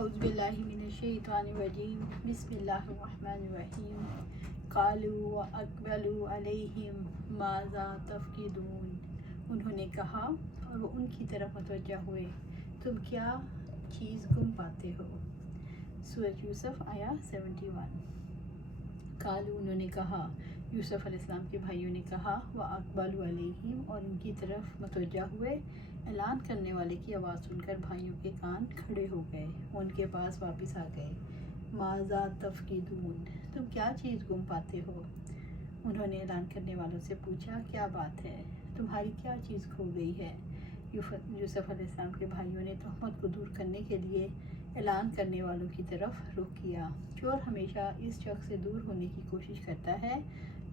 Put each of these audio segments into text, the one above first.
अऊज़ु बिल्लाहि मिनश्शैतानिर्रजीम बिस्मिल्लाहिर्रहमानिर्रहीम क़ालू व अक़बलू अलैहिम माज़ा तफ़क़िदून। उन्होंने कहा और वो उनकी तरफ मुतवज्जा हुए, तुम क्या चीज़ गुम पाते हो। सूरह यूसुफ आया 71। क़ालू उन्होंने कहा, यूसुफ अलैहिस्सलाम के भाइयों ने कहा, व अक़बलू अलैहिम और उनकी तरफ मुतवज्जा हुए। ऐलान करने वाले की आवाज़ सुनकर भाइयों के कान खड़े हो गए, उनके पास वापस आ गए। माज़ा तफ़क़िदून, तुम क्या चीज़ गुम पाते हो। उन्होंने ऐलान करने वालों से पूछा, क्या बात है, तुम्हारी क्या चीज़ खो गई है। यूसुफ अलैहिस्सलाम के भाइयों ने तहमत को दूर करने के लिए ऐलान करने वालों की तरफ रुख किया। चोर हमेशा इस शख्स से दूर होने की कोशिश करता है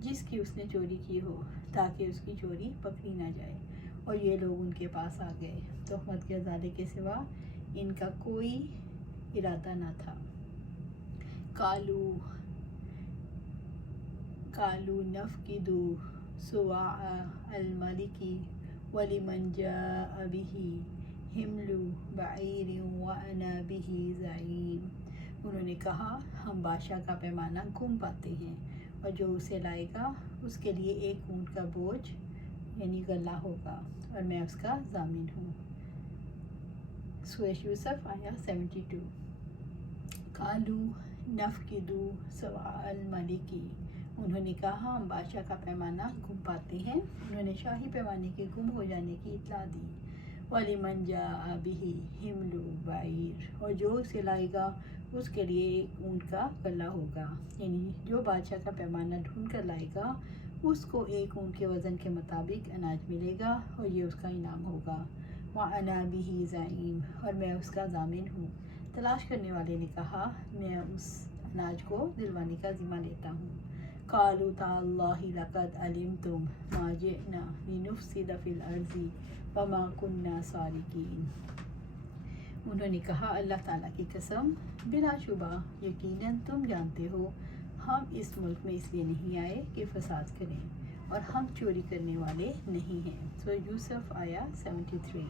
जिसकी उसने चोरी की हो, ताकि उसकी चोरी पकड़ी ना जाए। और ये लोग उनके पास आ गए। तहमत के अज़ाले के सिवा इनका कोई इरादा न था। कालू नफ़क़िदू सुवाअ अल-मलिकी वलिमन जाअ बिही हिम्लु बईरिन व अना बिही ज़ईम। उन्होंने कहा, हम बादशाह का पैमाना गुम पाते हैं और जो उसे लाएगा उसके लिए एक ऊँट का बोझ यानी गला होगा और मैं उसका ज़ामिन हूँ। सूरह यूसुफ आया 72। कालू नफ़क़िदू सुवाअ अल-मलिकी, उन्होंने कहा, हम बादशाह का पैमाना गुम पाते हैं। उन्होंने शाही पैमाने के गुम हो जाने की इत्तला दी। वलिमन जाअ बिही हिम्लु बईर, और जो उसे लाएगा उसके लिए एक ऊँट का गला होगा, यानी जो बादशाह का पैमाना ढूंढ कर लाएगा उसको एक ऊँट के वज़न के मुताबिक अनाज मिलेगा और ये उसका इनाम होगा। व अना बिही ज़ईम, और मैं उसका ज़ामिन हूँ। तलाश करने वाले ने कहा, मैं उस अनाज को दिलवाने का ज़िम्मा लेता हूँ। क़ालू ताल्लाहि लक़द अलिमतुम मा जिअना लिनुफ़सिद फ़िल अर्ज़ि व मा कुन्ना सारिक़ीन। उन्होंने कहा, अल्लाह ताला की कसम, बिलाशुबा यकीनन तुम जानते हो हम इस मुल्क में इसलिए नहीं आए कि फ़साद करें और हम चोरी करने वाले नहीं हैं। तो यूसुफ आया 73।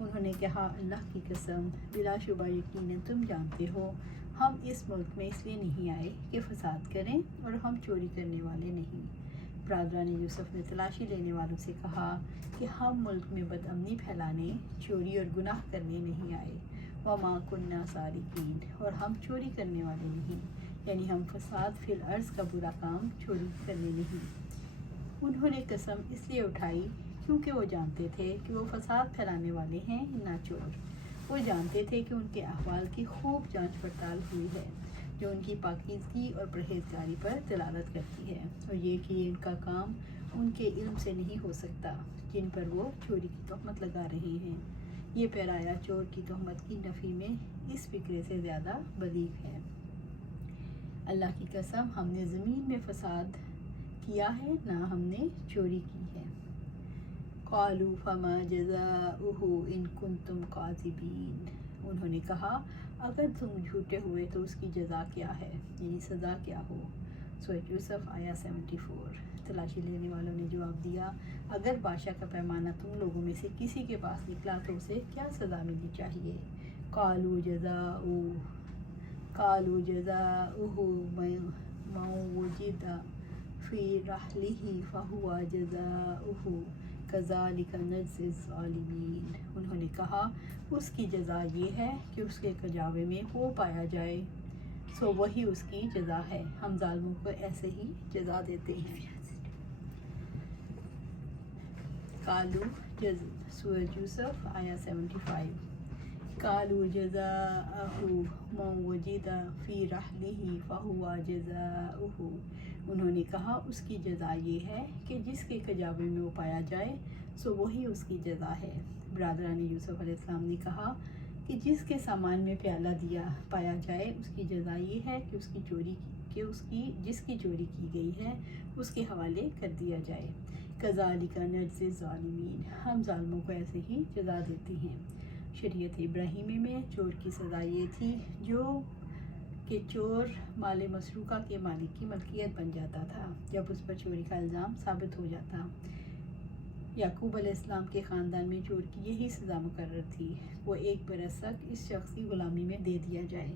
उन्होंने कहा, अल्लाह की कसम, बिलाशुबा यकीनन तुम जानते हो हम इस मुल्क में इसलिए नहीं आए कि फ़साद करें और हम चोरी करने वाले नहीं। बरादरान यूसुफ ने तलाशी लेने वालों से कहा कि हम मुल्क में बदअमनी फैलाने, चोरी और गुनाह करने नहीं आए। वमा कुन्ना सारिकीन, और हम चोरी करने वाले नहीं, यानी हम फसाद फिल अर्ज़ का बुरा काम चोरी करने नहीं। उन्होंने कसम इसलिए उठाई क्योंकि वो जानते थे कि वो फसाद फैलाने वाले हैं, ना चोर। वो जानते थे कि उनके अहवाल की खूब जांच पड़ताल हुई है, जो उनकी पाकीज़गी और परहेज़गारी पर दलालत करती है, और ये कि इनका काम उनके इल्म से नहीं हो सकता जिन पर वो चोरी की तहमत लगा रहे हैं। ये पैराया चोर की तहमत की नफ़ी में इस फ़िक्रे से ज़्यादा बलीग है। अल्लाह की कसम, हमने ज़मीन में फ़साद किया है, ना हमने चोरी की है। क़ालू फ़मा जज़ाउहु इन कुंतुम काज़िबीन। उन्होंने कहा, अगर तुम झूठे हुए तो उसकी जज़ा क्या है, यानी सज़ा क्या हो। सूरह यूसुफ आया 74। तलाशी लेने वालों ने जवाब दिया, अगर बादशाह का पैमाना तुम लोगों में से किसी के पास निकला तो उसे क्या सज़ा मिलनी चाहिए। क़ालू जज़ाउहु मन वुजिदा फ़ी रहलिही फ़हुवा जज़ाउहु कज़ालिका नज्ज़ि ज़ालिमीन। उन्होंने कहा, उसकी जज़ा ये है कि उसके कजावे में वो पाया जाए, सो वही उसकी जज़ा है, हम ज़ालिमों को ऐसे ही जज़ा देते हैं। सूरह यूसुफ आया 75। क़ालू जज़ाअहु मन वुजिदा फ़ी रहलिही फ़हुवा जज़ाउहु। उन्होंने कहा, उसकी जज़ा ये है कि जिसके कजावे में वो पाया जाए सो वही उसकी जज़ा है। बरादरान यूसुफ अलैहिस्सलाम ने कहा कि जिसके सामान में प्याला दिया पाया जाए उसकी जज़ा ये है कि जिसकी चोरी की गई है उसके हवाले कर दिया जाए। कज़ालिका नज्ज़ि ज़ालिमीन, हम ज़ालिमों को ऐसे ही जज़ा देते हैं। शरीयत इब्राहीमी में चोर की सज़ा ये थी जो कि चोर माल मसरूक़ा के मालिक की मलकियत बन जाता था जब उस पर चोरी का इल्ज़ाम साबित हो जाता। याकूब अलैहिस्सलाम के ख़ानदान में चोर की यही सज़ा मुकर्रर थी, वो 1 बरस तक इस शख्स की ग़ुलामी में दे दिया जाए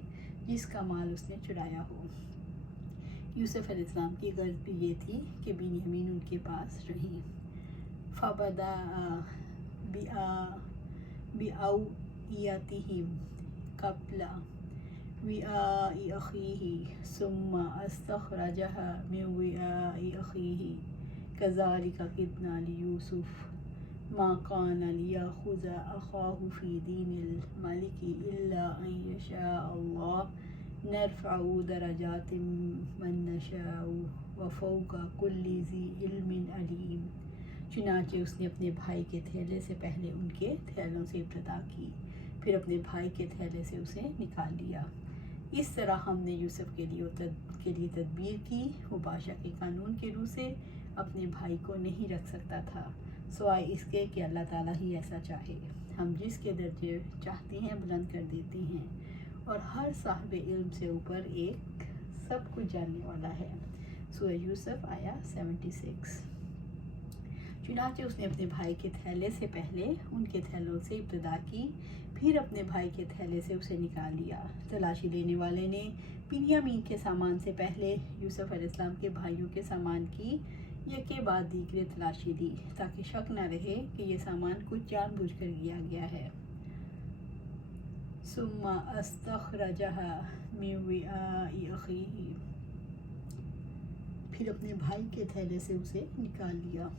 जिसका माल उसने चुराया हो। यूसुफ अलैहिस्सलाम की गर्ज भी ये थी कि बिन्यामीन उनके पास रहें। फ़बदा बिअउइयतिहिम क़ब्ला विआइ अख़ीहि सुम्मा अस्तख़रजहा मिन विआइ अख़ीहि कज़ालिका किदना लियूसुफ़ मा काना लियाख़ुज़ अख़ाहु फ़ी दीनिल मलिकी इल्ला अन यशा अल्लाह नरफ़उ दरजातिम मन नशाउ व फ़ौक़ कुल्लि ज़ी इल्मिन अलीम। चुनांचे उसने अपने भाई के थैले से पहले उनके थैलों से इब्तिदा की, फिर अपने भाई के थैले से उसे निकाल लिया। इस तरह हमने यूसुफ के लिए तदबीर की। वो बादशाह के कानून के रूह से अपने भाई को नहीं रख सकता था, सिवाय इसके कि अल्लाह ताला ही ऐसा चाहे। हम जिसके दर्जे चाहते हैं बुलंद कर देते हैं, और हर साहिब इल्म से ऊपर एक सब कुछ जानने वाला है। सूरह यूसुफ आया 76। चुनांचे उसने अपने भाई के थैले से पहले उनके थैलों से इब्तिदा की, फिर अपने भाई के थैले से उसे निकाल लिया। तलाशी लेने वाले ने बिन्यामीन के सामान से पहले यूसुफ अलैहिस्सलाम के भाइयों के सामान की यके बाद दीगरे तलाशी ली, ताकि शक न रहे कि ये सामान कुछ जानबूझकर लिया गया है। सुम्मा अस्तख़रजहा मिन विआइ अख़ीहि, फिर अपने भाई के थैले से उसे निकाल लिया।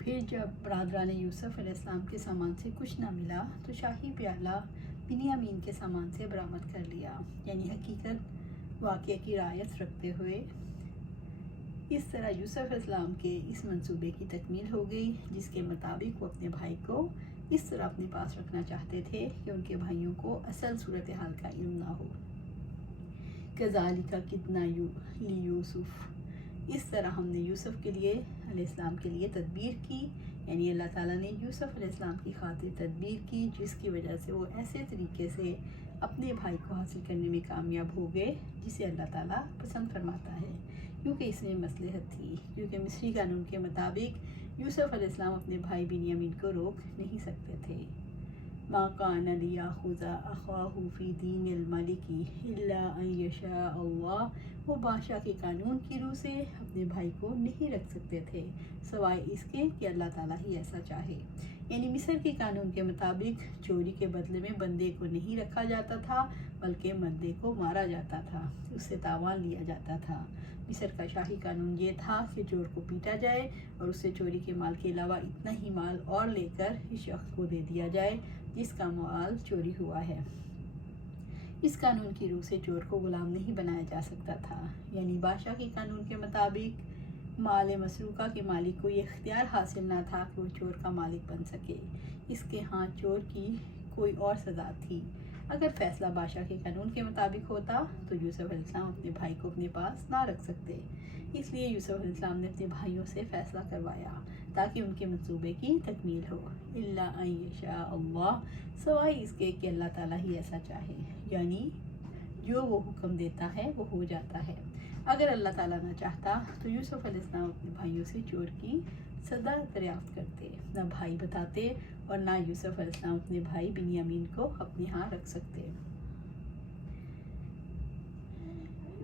फिर जब बरादरान यूसुफ अलैहिस्सलाम के सामान से कुछ ना मिला तो शाही प्याला बिन्यामीन के सामान से बरामद कर लिया, यानी हकीकत वाक़े की रायत रखते हुए। इस तरह यूसुफ अलैहिस्सलाम के इस मंसूबे की तकमील हो गई, जिसके मुताबिक वो अपने भाई को इस तरह अपने पास रखना चाहते थे कि उनके भाइयों को असल सूरत हाल का इल्म ना हो। कज़ालिका किदना लियूसुफ़, इस तरह हमने यूसुफ के लिए अलैहिस्सलाम के लिए तदबीर की, यानी अल्लाह ताला ने यूसुफ अलैहिस्सलाम की खातिर तदबीर की, जिसकी वजह से वो ऐसे तरीके से अपने भाई को हासिल करने में कामयाब हो गए जिसे अल्लाह ताला पसंद फरमाता है, क्योंकि इसमें मसलहत थी। क्योंकि मिस्री कानून के मुताबिक यूसुफ अलैहिस्सलाम अपने भाई बिन्यामीन को रोक नहीं सकते थे। मा काना लियाख़ुज़ अख़ाहु फ़ी दीनिल मलिकी इल्ला अन यशा अल्लाह, वो बादशाह के कानून की रूह से अपने भाई को नहीं रख सकते थे, सिवाय इसके कि अल्लाह ताला ही ऐसा चाहे। यानी मिस्र के कानून के मुताबिक चोरी के बदले में बंदे को नहीं रखा जाता था, बल्कि बंदे को मारा जाता था, उससे तावान लिया जाता था। मिस्र का शाही कानून ये था कि चोर को पीटा जाए और उससे चोरी के माल के अलावा इतना ही माल और लेकर इस शख्स को दे दिया जाए जिसका माल चोरी हुआ है। इस कानून की रूह से चोर को गुलाम नहीं बनाया जा सकता था, यानी बादशाह के कानून के मुताबिक माल मसरूका के मालिक को ये इख्तियार हासिल ना था कि वो चोर का मालिक बन सके। इसके हाथ चोर की कोई और सज़ा थी। अगर फैसला बादशाह के कानून के मुताबिक होता तो यूसुफ अलैहिस्सलाम अपने भाई को अपने पास ना रख सकते, इसलिए यूसुफ अलैहिस्सलाम ने अपने भाइयों से फ़ैसला करवाया ताकि उनके मंसूबे की तकमील हो। इल्ला अन यशा अल्लाह, सिवाय इसके कि अल्लाह ताला ही ऐसा चाहे, यानी जो वो हुक्म देता है वो हो जाता है। अगर अल्लाह ताला ना चाहता तो यूसुफ अलैहिस्सलाम अपने भाइयों से चोर की सज़ा दरियाफ्त करते, न भाई बताते और ना यूसुफ अलैहिस्सलाम अपने भाई बिन्यामीन को अपने यहाँ रख सकते।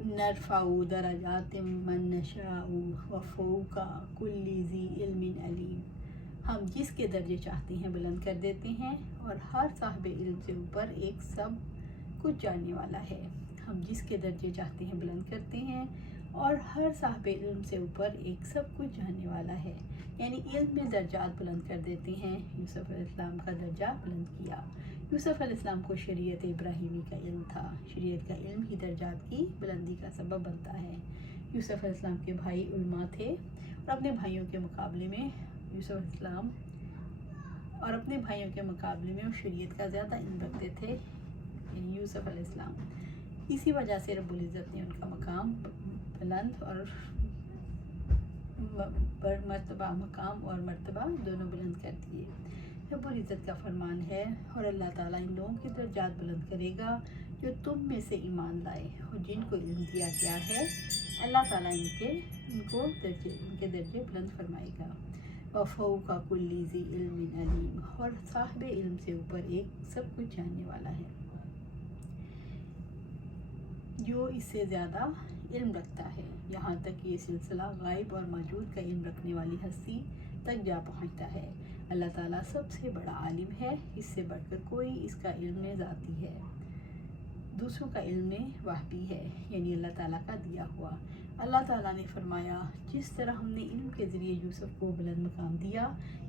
नरफ़उ दरजातिम मन नशाउ व फ़ौक़ कुल्लि ज़ी इल्मिन अलीम, हम जिसके दर्जे चाहते हैं बुलंद कर देते हैं, और हर साहिब इल्म से ऊपर एक सब कुछ जानने वाला है। हम जिसके दर्जे चाहते हैं बुलंद करते हैं, और हर साहिब इल्म से ऊपर एक सब कुछ जानने वाला है, यानी इल्म में दर्जात बुलंद कर देते हैं। यूसुफ अलैहिस्सलाम का दर्जा बुलंद किया। यूसुफ अलैहिस्सलाम को शरीयत इब्राहिमी का इल्म था। शरीयत का इल्म ही दर्जात की बुलंदी का सबब बनता है। यूसुफ अलैहिस्सलाम के भाई उलमा थे, और अपने भाइयों के मुकाबले में यूसुफ अलैहिस्सलाम वो शरीयत का ज़्यादा इल्म रखते थे, यानी यूसुफ अलैहिस्सलाम। इसी वजह से रब्बुल इज़्ज़त ने उनका मकाम बुलंद और मर्तबा दोनों बुलंद कर दिए। रब्बुल इज़्ज़त का फरमान है, और अल्लाह ताला इन लोगों के दर्जात बुलंद करेगा जो तुम में से ईमान लाए और जिनको इल्म दिया गया है, अल्लाह ताला इनके दर्जे बुलंद फरमाएगा। वफ़ौक़ कुल्लि ज़ी इल्मिन अलीम, और साहिब इल्म से ऊपर एक सब कुछ जानने वाला है जो इससे ज़्यादा इल्म रखता है, यहाँ तक ये सिलसिला गायब और मौजूद का इल्म रखने वाली हस्ती तक जा पहुँचता है। अल्लाह ताला सबसे बड़ा आलिम है, इससे बढ़कर कोई इसका इल्म ज़ाती है, दूसरों का इल्म वाहबी है, यानी अल्लाह ताला का दिया हुआ। अल्लाह ताला ने फरमाया, जिस तरह हमने इल्म के ज़रिए यूसुफ को बुलंद मकाम दिया,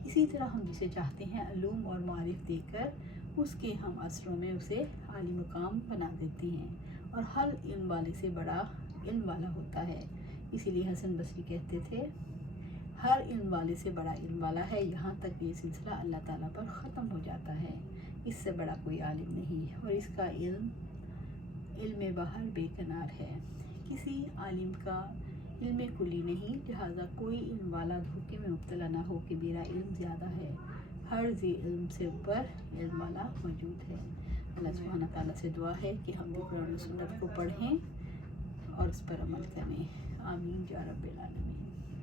इसी तरह हम जिसे चाहते हैं अलूम और मारिफ देकर उसके हम असरों में उसे आली मुकाम बना देते हैं, और हर इल्म वाले से बड़ा इल्म वाला होता है। इसीलिए हसन बसरी कहते थे, हर इल्म वाले से बड़ा इल्म वाला है, यहाँ तक ये सिलसिला अल्लाह ताला पर ख़त्म हो जाता है। इससे बड़ा कोई आलिम नहीं, और इसका इल्म बहर बेकनार है। किसी आलिम का इल्म कुली नहीं, लिहाजा कोई इल्म वाला धोखे में मुब्तला ना हो कि मेरा इल्म ज़्यादा है। हर ज़ी इल्म से ऊपर इल्म वाला मौजूद है। अल्लाह सुब्हानहू व तआला से दुआ है कि हम भी कुरान और सुन्नत को पढ़ें और उस पर अमल करें। आमीन या रब्बिल आलमीन।